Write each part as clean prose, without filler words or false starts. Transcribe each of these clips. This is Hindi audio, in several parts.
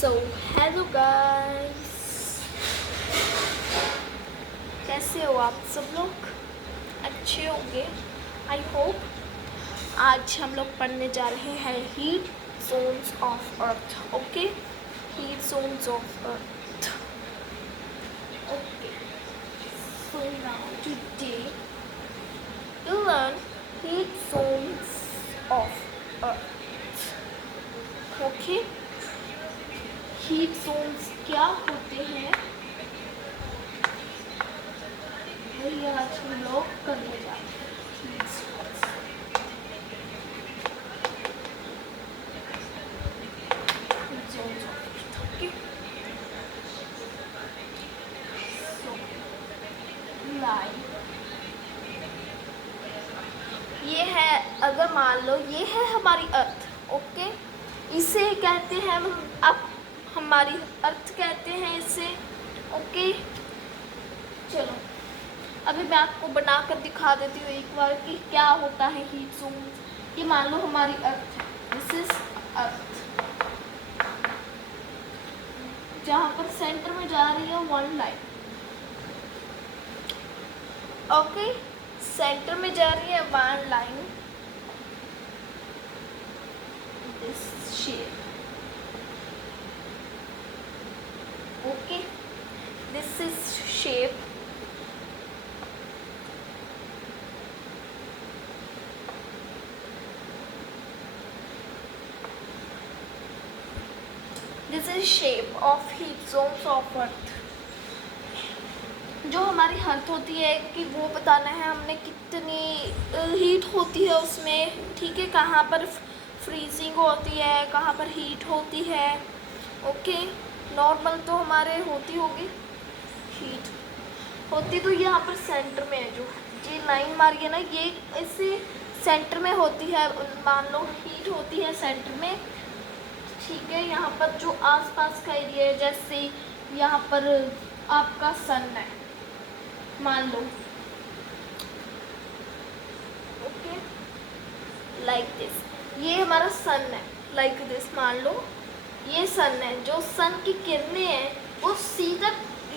सो हेलो गाइस, कैसे हो आप सब लोग? अच्छे होंगे आई होप। आज हम लोग पढ़ने जा रहे हैं heat zones of earth. Okay, heat zones of earth. Okay, so now today you learn heat zones of earth. Okay, heat zones क्या होते हैं वही आज हम लोग करने जा रहे हैं। Heat zones. Heat zones of earth. Okay. So, like ये है, अगर मान लो ये है हमारी अर्थ। ओके, इसे कहते हैं हम, अब हमारी अर्थ कहते हैं इसे। ओके, चलो अभी मैं आपको बनाकर दिखा देती हूँ एक बार कि क्या होता है हीट जोन। ये मान लो हमारी अर्थ है, दिस इज अर्थ, जहाँ पर सेंटर में जा रही है वन लाइन। ओके, सेंटर में जा रही है one line, this shape. Okay, this is shape. This is shape of heat zones of earth. जो हमारी अर्थ होती है कि वो बताना है हमने कितनी हीट होती है उसमें। ठीक है, कहाँ पर फ्रीजिंग होती है, कहाँ पर हीट होती है। ओके, नॉर्मल तो हमारे होती होगी हीट, होती तो यहाँ पर सेंटर में है। जो ये लाइन मारी है ना, ये इसी सेंटर में होती है। मान लो हीट होती है सेंटर में। ठीक है, यहाँ पर जो आसपास का एरिया है, जैसे यहाँ पर आपका सन है मान लो। ओके, लाइक दिस, ये हमारा सन है। लाइक दिस, मान लो ये सन है। जो सन की किरणें हैं वो सीधा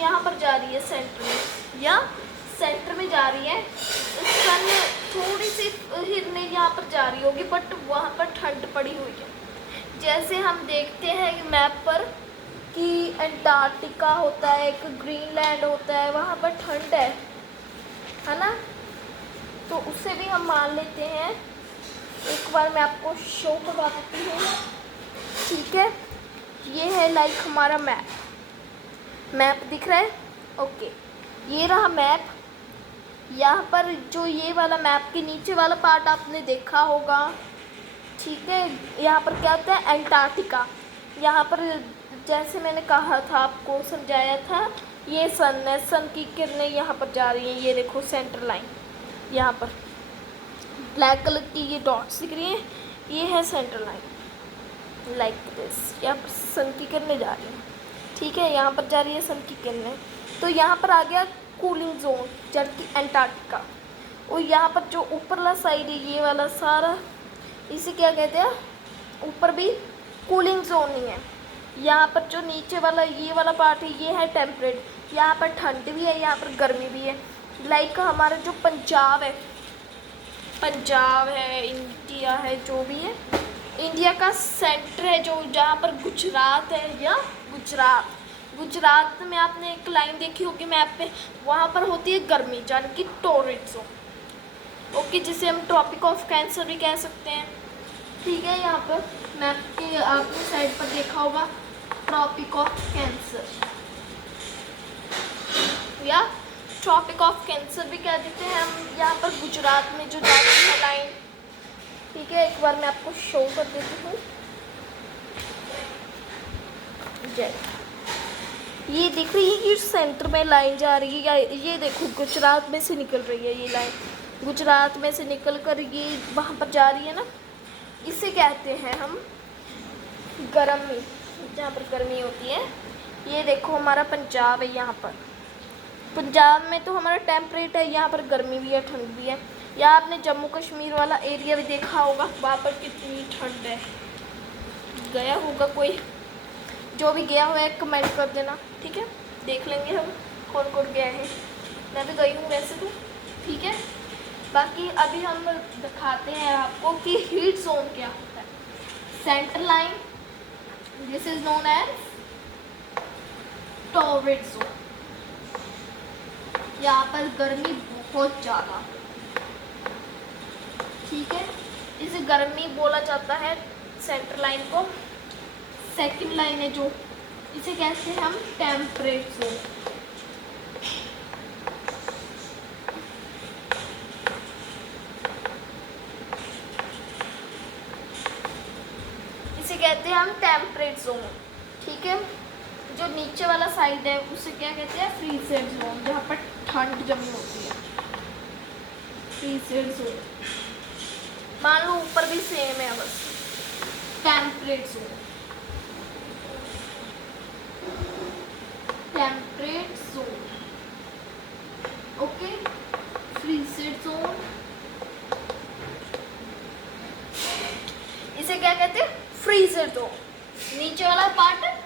यहाँ पर जा रही है सेंटर में, या सेंटर में जा रही है। सन थोड़ी सी किरणें यहाँ पर जा रही होगी, बट वहाँ पर ठंड पड़ी हुई है। जैसे हम देखते हैं मैप पर कि अंटार्कटिका होता है, एक ग्रीनलैंड होता है, वहाँ पर ठंड है ना। तो उसे भी हम मान लेते हैं। एक बार मैं आपको शो करवा देती हूँ। ठीक है, ये है लाइक हमारा मैप दिख रहा है। ओके, ये रहा मैप। यहाँ पर जो ये वाला मैप के नीचे वाला पार्ट आपने देखा होगा। ठीक है, यहाँ पर क्या होता है, अंटार्कटिका। यहाँ पर जैसे मैंने कहा था, आपको समझाया था, ये सन है। सन की किरणें यहाँ पर जा रही हैं। ये देखो सेंटर लाइन, यहाँ पर ब्लैक कलर की ये डॉट्स दिख रही हैं, ये है सेंटर लाइन। लाइक दिस, यहाँ पर सन की किरणें जा रही हैं। ठीक है, यहाँ पर जा रही है सन की किरणें। तो यहाँ पर आ गया कूलिंग जोन, जबकि अंटार्कटिका। और यहाँ पर जो ऊपरला साइड है, ये वाला सारा, इसे क्या कहते हैं, ऊपर भी कूलिंग जोन ही है। यहाँ पर जो नीचे वाला ये वाला पार्ट है, ये है टेम्परेट। यहाँ पर ठंड भी है, यहाँ पर गर्मी भी है। लाइक हमारा जो पंजाब है, इंडिया है, जो भी है, इंडिया का सेंटर है जो, जहाँ पर गुजरात है, या गुजरात में आपने एक लाइन देखी होगी मैप पे, वहाँ पर होती है गर्मी, यानी कि टॉर्रिड जोन। ओके, जिसे हम ट्रॉपिक ऑफ कैंसर भी कह सकते हैं। ठीक है, यहाँ पर मैप के आपने साइड पर देखा होगा ट्रॉपिक ऑफ कैंसर, या ट्रॉपिक ऑफ कैंसर भी कह देते हैं हम। यहाँ पर गुजरात में जो जाती है लाइन। ठीक है, एक बार मैं आपको शो कर देती हूँ। ये दिख रही है कि सेंटर में लाइन जा रही है। ये देखो गुजरात में से निकल रही है ये लाइन, गुजरात में से निकल कर ये वहाँ पर जा रही है ना। इसे कहते हैं हम गर्मी, जहाँ पर गर्मी होती है। ये देखो हमारा पंजाब है, यहाँ पर पंजाब में तो हमारा टेम्परेट है, यहाँ पर गर्मी भी है, ठंड भी है। या आपने जम्मू कश्मीर वाला एरिया भी देखा होगा, वहाँ पर कितनी ठंड है। गया होगा कोई जो भी गया हुआ है कमेंट कर देना, ठीक है। देख लेंगे हम कौन कौन गया है। मैं भी गई हूँ वैसे तो, ठीक है। बाकी अभी हम दिखाते हैं आपको कि हीट जोन क्या होता है। Centre line, this is known as torrid zone. यहाँ पर गर्मी बहुत ज़्यादा, ठीक है, इसे गर्मी बोला जाता है सेंटर लाइन को। सेकंड लाइन है जो, इसे कहते हैं हम टेम्परेट जोन। इसे कहते हैं हम टेम्परेट जोन, ठीक है। जो नीचे वाला साइड है उसे क्या कहते हैं, फ्रीजेड जोन, जहाँ पर ठंड जमी होती है, फ्रीजेड जोन। मान लो ऊपर भी सेम है बस, temperate zone, temperate zone, okay. Frigid zone, इसे क्या कहते हैं, फ्रीजेड जोन। नीचे वाला पार्ट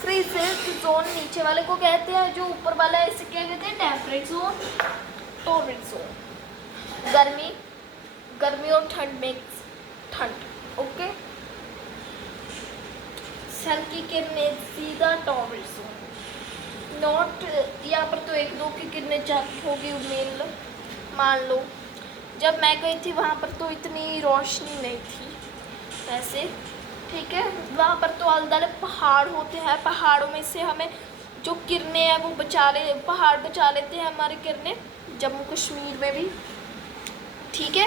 फ्रीजेड जोन नीचे वाले को कहते हैं, जो ऊपर वाला है इसे क्या कहते हैं, टेम्परेट जोन, टॉर्रिड जोन। गर्मी, गर्मी और ठंड मिक्स, ठंड, ओके। सन की किरणें सीधा टॉर्रिड जोन, नॉट यहाँ पर तो एक दो की किरणें जाती होगी मेल, मान लो। जब मैं गई थी वहाँ पर तो इतनी रोशनी नहीं थी वैसे, ठीक है। वहाँ पर तो आले-दुआले पहाड़ होते हैं, पहाड़ों में से हमें जो किरणें हैं वो पहाड़ बचा लेते हैं हमारी किरणें। जम्मू कश्मीर में भी, ठीक है,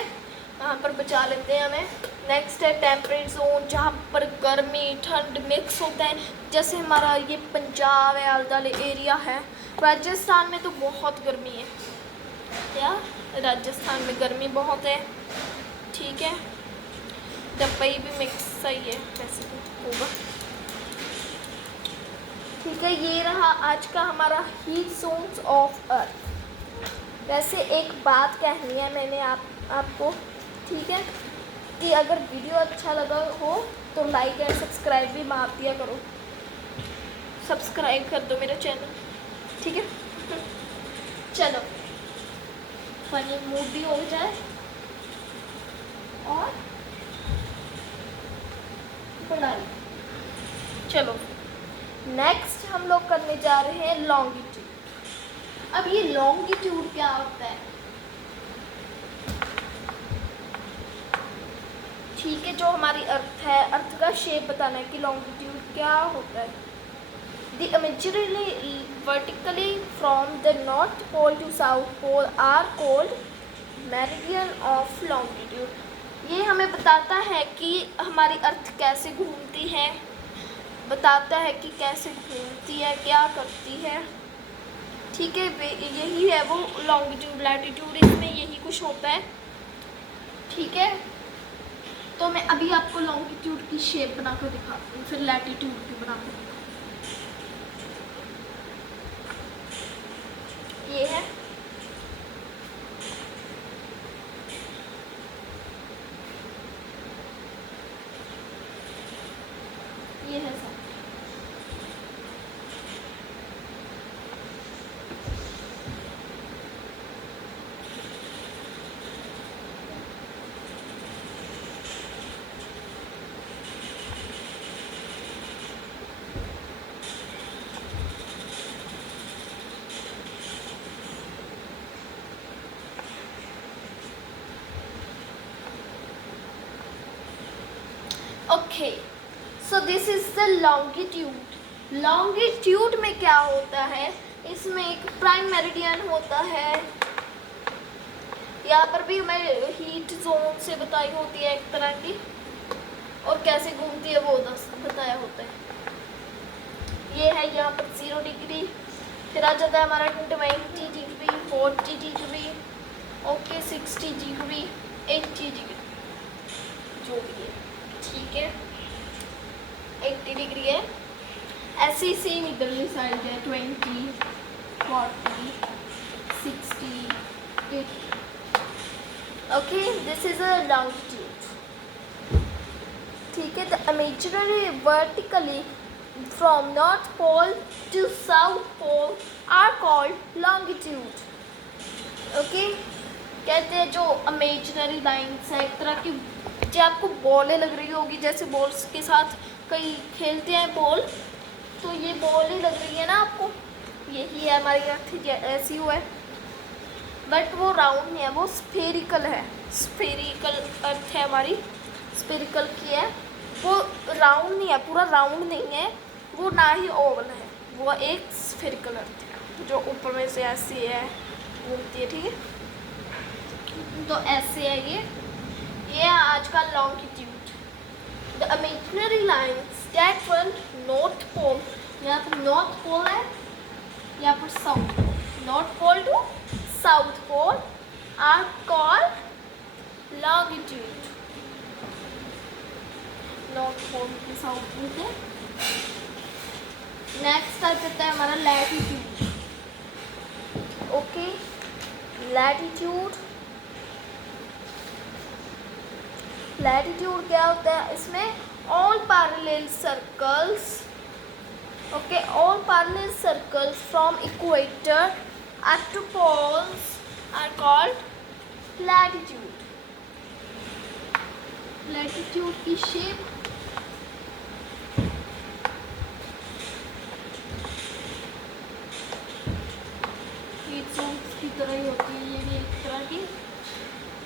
वहाँ पर बचा लेते हैं हमें। नेक्स्ट है टेम्परेट जोन, जहाँ पर गर्मी ठंड मिक्स होता है। जैसे हमारा ये पंजाब है, आले-दुआले एरिया है। राजस्थान में तो बहुत गर्मी है, क्या राजस्थान में गर्मी बहुत है, ठीक है। दुबई भी मिक्स सही है वैसे तो होगा, ठीक है। ये रहा आज का हमारा हीट जोन्स ऑफ अर्थ। वैसे एक बात कहनी है मैंने आपको, ठीक है, कि अगर वीडियो अच्छा लगा हो तो लाइक एंड सब्सक्राइब भी मार दिया करो। सब्सक्राइब कर दो मेरा चैनल, ठीक है। चलो, फनी मूड भी हो जाए और पढ़ाई। चलो नेक्स्ट हम लोग करने जा रहे हैं लॉन्गिट्यूड। अब ये लॉन्गिट्यूड क्या होता है, ठीक है। जो हमारी अर्थ है, अर्थ का शेप बताना है कि लॉन्गिट्यूड क्या होता है। The imaginary vertically from the north pole to south pole are called meridian of longitude. ये हमें बताता है कि हमारी अर्थ कैसे घूमती है, बताता है कि कैसे घूमती है, क्या करती है, ठीक है। यही है वो लॉन्गिट्यूड। लैटिट्यूड इसमें यही कुछ होता है, ठीक है। तो मैं अभी आपको लॉन्गिट्यूड की शेप बनाकर दिखाती हूँ, फिर लैटिट्यूड की बनाकर। ये है, ये है सब। Okay, so this is the longitude. Longitude में क्या होता है, इसमें एक प्राइम मेरिडियन होता है। यहाँ पर भी हमें हीट जोन से बताई होती है एक तरह की, और कैसे घूमती है वो बताया होता है। ये है यहाँ पर 0 डिग्री, फिर आ जाता है हमारा 20 degree, 40 degree, okay, 60 degree, 80 degree, जो भी है, ठीक है। 80 डिग्री है। ऐसे सेम इधरली साइड है 20, 40, 60, 80। Okay, this is a longitude, ठीक है। The imaginary vertically from North Pole to South Pole are called longitude. Okay कहते हैं जो इमेजिनरी लाइन्स है, एक तरह की जो आपको बॉलें लग रही होगी, जैसे बॉल्स के साथ कई खेलते हैं बॉल, तो ये बॉल ही लग रही है ना आपको, यही है हमारी अर्थ, ऐसी हुआ है बट वो राउंड नहीं है, वो स्फेरिकल है। स्फेरिकल अर्थ है हमारी, स्फेरिकल की है, वो राउंड नहीं है, पूरा राउंड नहीं है वो, ना ही ओवल है, वो एक स्फेरिकल अर्थ है जो ऊपर में से ऐसी है घूमती है, ठीक है। तो ऐसे है ये आज का longitude. The imaginary lines that run north pole, यहाँ पर नॉर्थ पोल है, यहाँ पर south pole, north pole to south pole are called longitude. North pole की साउथ पोल से नेक्स्ट आ जाता है हमारा लैटिट्यूड। ओके, लैटिट्यूड, लैटिट्यूड क्या होता है, इसमें all parallel circles, okay, all parallel circles from equator up to poles are called latitude. Latitude की शेप की तरह ही होती है, ये भी एक तरह की,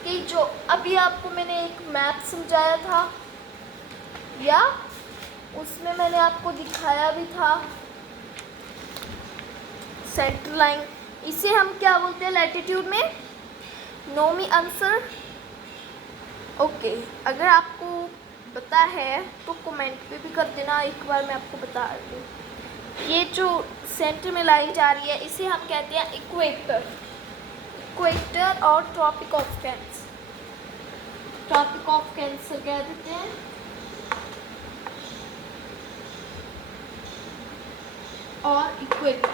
कि जो अभी आपको मैंने एक मैप समझाया था या उसमें मैंने आपको दिखाया भी था सेंटर लाइन, इसे हम क्या बोलते हैं लैटिट्यूड में, नो मी आंसर। ओके, अगर आपको पता है तो कमेंट पे भी कर देना, एक बार मैं आपको बता दूँ। ये जो सेंटर में लाइन जा रही है इसे हम कहते हैं इक्वेटर, इक्वेटर और tropic of cancer, tropic of cancer कह देते हैं, और इक्वेटर,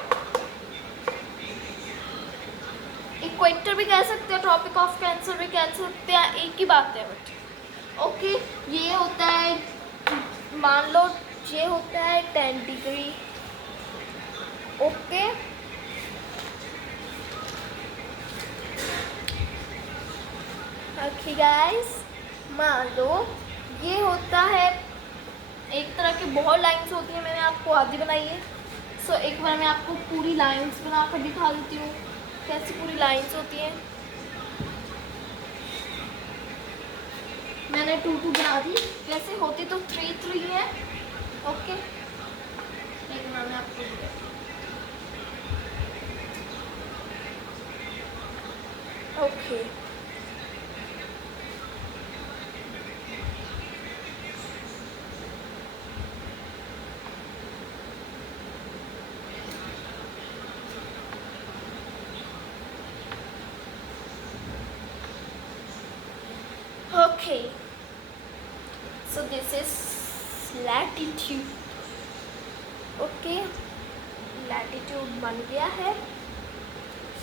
इक्वेटर भी कह सकते हैं, ट्रॉपिक ऑफ कैंसर भी कह सकते हैं, एक ही बात है बट ओके। ये होता है, मान लो ये होता है 10 डिग्री, ओके, ओके गाइस, मान लो ये होता है, एक तरह की बहुत लाइंस होती है, मैंने आपको आधी बनाई है, सो एक बार मैं आपको पूरी लाइंस बना कर दिखा देती हूँ कैसी पूरी लाइंस होती हैं। मैंने 2 2 बना दी, वैसे होती तो 3 3 है, ओके, एक बार मैं आपको okay okay, so this is latitude, okay, latitude बन गया है।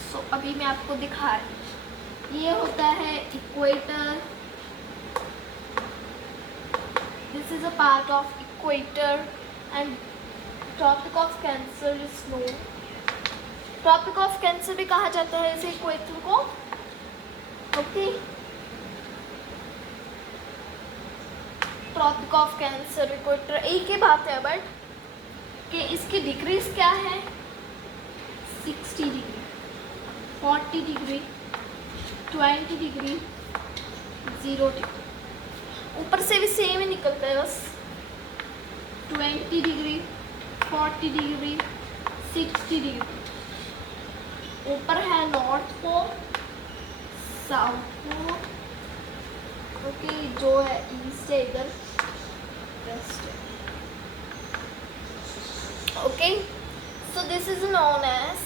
so अभी मैं आपको दिखा रही हूँ, ये होता है equator, this is a part of equator and tropic of cancer is known, tropic of cancer भी कहा जाता है इसे इक्वेटर को, okay, tropic of cancer equator एक ही बात है, बट कि इसकी डिग्रीज क्या है, 60 डिग्री, 40 डिग्री, 20 डिग्री, 0 डिग्री, ऊपर से भी सेम ही निकलता है बस, 20 डिग्री, 40 डिग्री, 60 डिग्री, ऊपर है north pole, south pole, okay, जो है ईस्ट है, इधर वेस्ट है, okay, so this is known as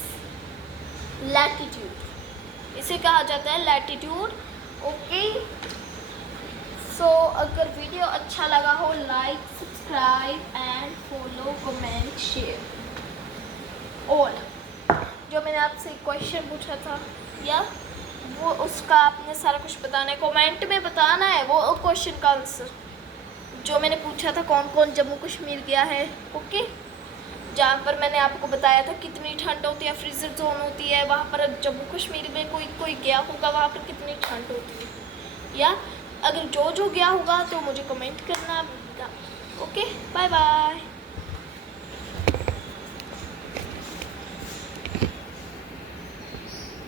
latitude, इसे कहा जाता है लैटिट्यूड, ओके। सो अगर वीडियो अच्छा लगा हो, like, subscribe and follow, comment, share all. जो मैंने आपसे क्वेश्चन पूछा था या वो उसका आपने सारा कुछ बताना है, कमेंट में बताना है वो क्वेश्चन का आंसर, जो मैंने पूछा था कौन कौन जम्मू कश्मीर गया है, ओके। जहाँ पर मैंने आपको बताया था कितनी ठंड होती है, फ्रीजर जोन होती है, वहाँ पर जम्मू कश्मीर में कोई कोई गया होगा, वहाँ पर कितनी ठंड होती है। या अगर जो गया होगा तो मुझे कमेंट करना, ओके। Bye bye.